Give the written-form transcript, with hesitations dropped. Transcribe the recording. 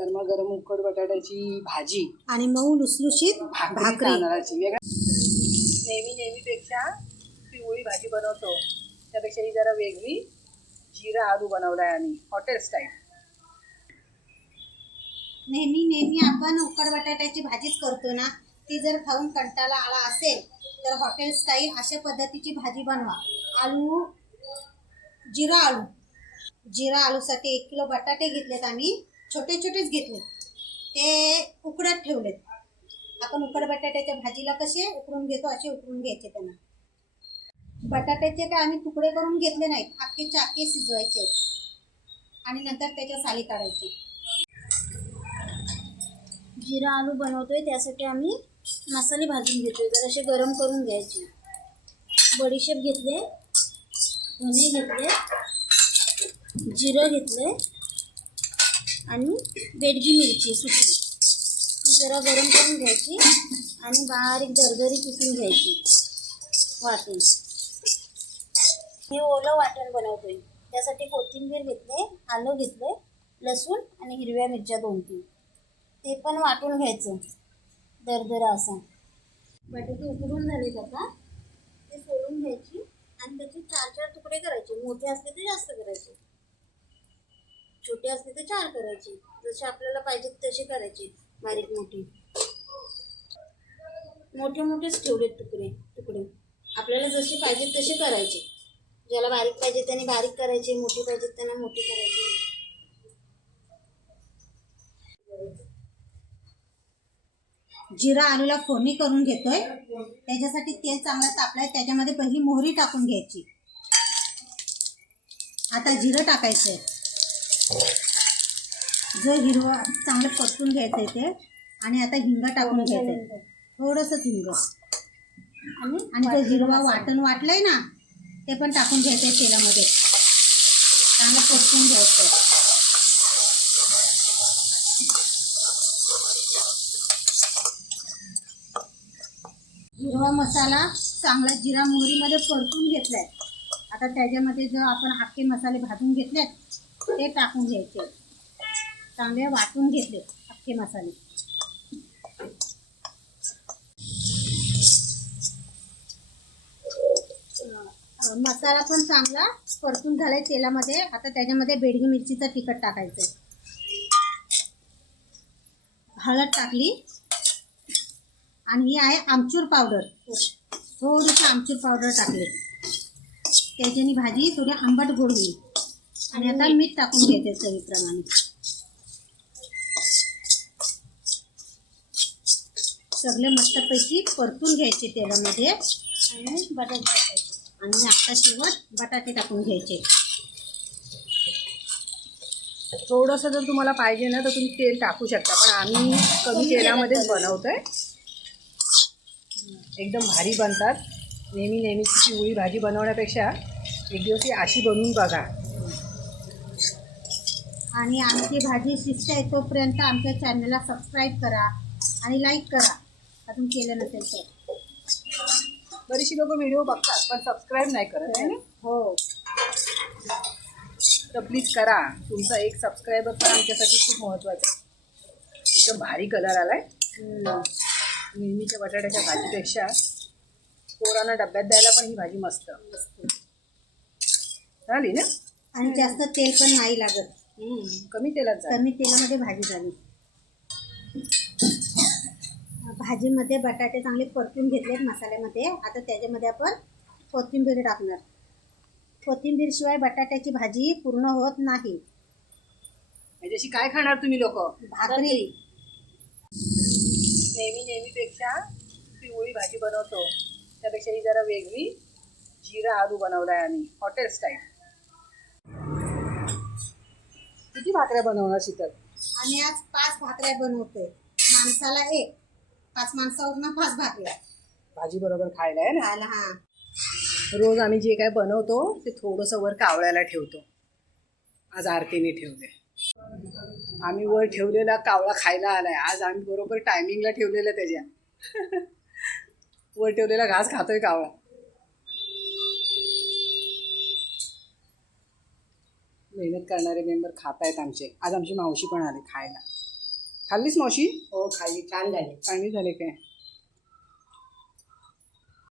गरमागरम उकड बटाट्याची भाजी आणि मऊ लुसलुशीत भाकरी. तांदळाची नेहमीपेक्षा पिवळी भाजी बनवतो त्यापेक्षा ही जरा वेगळी जिरा आलू बनवलाय आम्ही हॉटेल स्टाईल. नेहमी आपण उकड बटाट्याची भाजीच करतो ना, ती जर खाऊन कंटाळा आला असेल तर हॉटेल स्टाईल अशा पद्धतीची भाजी बनवा. जिरा आलूसाठी 1 किलो बटाटे घेतलेत आम्ही, छोटे छोटेच घेतले, ते उकडत ठेवलेत. आपण उकड बटाट्याच्या भाजीला कसे उकडून घेतो असे उकडून घ्यायचे. त्यांना बटाट्याचे काय आम्ही तुकडे करून घेतले नाहीत, अख्खे शिजवायचे आणि नंतर त्याच्या साली काढायचे. जिरा आलू बनवतोय त्यासाठी आम्ही मसाले भाजून घेतोय, जरासे गरम करून घ्यायचे. बडीशेप घेतले, धने घेतले, जिरं घेतले आणि बेडगी मिरची सुकी जरा गरम करून घ्यायची आणि बारीक दरदरी किसून घ्यायची वाटून. हे ओलं वाटण बनवतोय त्यासाठी कोथिंबीर घेतले, आलं घेतले, लसूण आणि हिरव्या मिरच्या 2-3 ते पण वाटून घ्यायचं दरदरा असा. बटाटे उकडून झाले आता ते सोलून घ्यायची आणि त्याचे 4-4 तुकडे करायचे. मोठे असले तर जास्त करायचे, छोटे असले तर 4 करायचे, जसे आपल्याला पाहिजे तसे करायचे. बारीक मोठेच ठेवले तुकडे आपल्याला जसे पाहिजे तसे करायचे. ज्याला बारीक पाहिजे त्याने बारीक करायचे, मोठे पाहिजे त्यांना मोठे करायचे. जिरा आलूला फोडणी करून घेतोय, त्याच्यासाठी तेल चांगलं तापलंय, त्याच्यामध्ये पहिली मोहरी टाकून घ्यायची. आता जिरं टाकायचंय, जो हिरवा चांगलं परतून घ्यायचंय ते. आणि आता हिंग टाकून घ्यायचंय, थोडंसं हिंग. आणि जो हिरवा वाटण वाटलंय ना ते पण टाकून घ्यायचंय तेलामध्ये, चांगलं परतून घ्यायचंय. हिरवा मसाला चांगला जिरा मोहरीमध्ये परतून घेतलाय. आता त्याच्यामध्ये जो आपण अख्खे मसाले भाजून घेतलेत ते टाकून घ्यायचे. चांगले वाटून घेतले अख्खे मसाले. मसाला पण चांगला परतून झालाय तेलामध्ये. आता त्याच्यामध्ये बेडगी मिरचीचं तिखट टाकायचं, हळद टाकली आणि ही आहे आमचूर पावडर, थोडीशी आमचूर पावडर टाकली, त्याच्याने भाजी थोडी आंबट गोड होईल. आणि आता मीठ टाकून घ्यायचे चवीप्रमाणे. सगळे मस्तपैकी परतून घ्यायचे तेलामध्ये आणि बटाटे टाकायचे. आणि आता शेवट बटाटे टाकून घ्यायचे. थोडंसं जर तुम्हाला पाहिजे ना तर तुम्ही तेल टाकू शकता, पण आम्ही कमी तेलामध्येच बनवतोय. एकदम भारी बनतात. नेहमीची पिवळी भाजी बनवण्यापेक्षा एक दिवस ही अशी बनवून बघा. आणि आमची भाजी शिजते तोपर्यंत आमच्या चॅनलला सबस्क्राईब करा आणि लाईक करा अजून केलं नसेल तर. बरीचशी लोक व्हिडिओ बघतात पण सबस्क्राईब नाही करत आहे ना. हो, तर प्लीज करा. तुमचा एक सबस्क्रायबर पण आमच्यासाठी खूप महत्त्वाचा आहे. एकदम भारी कलर आलाय. नेहमीच्या बटाट्याच्या भाजीपेक्षा पोरांना डब्यात द्यायला पण ही भाजी मस्त झाली ना. आणि जास्त तेल पण नाही लागत, कमी तेलात झाली. कमी तेलामध्ये भाजी झाली. भाजीमध्ये बटाटे चांगले परतून घेतलेत मसाल्यामध्ये. आता त्याच्यामध्ये आपण कोथिंबीर टाकणार. कोथिंबीर शिवाय बटाट्याची भाजी पूर्ण होत नाही. याच्याशी काय खाणार तुम्ही लोक? भाकरी. नेहमीपेक्षा पिवळी भाजी बनवतो त्यापेक्षा ही जरा वेगळी जिरा आलू बनवलाय आम्ही हॉटेल स्टाईल. किती भाकऱ्या बनवणार शीतल? आणि आज 5 भाकऱ्या बनवतोय. माणसाला 1, 5 माणसावरनं 5 भाकऱ्या भाजी बरोबर खायला आहे ना. खायला. हा, रोज आम्ही जे काय बनवतो ते थोडंसं वर कावळ्याला ठेवतो. आज आरतीने ठेवले. आम्ही वर ठेवलेला कावळा खायला आलाय. आज आम्ही बरोबर टायमिंगला ठेवलेलं त्याच्या वर ठेवलेला घास खातोय कावळा. मेहनत करणारे मेंबर खात आहेत आमचे. आज आमची मावशी पण आली खायला. खाल्लीस मावशी? हो खाली छान झाले. चांगली झाले काय?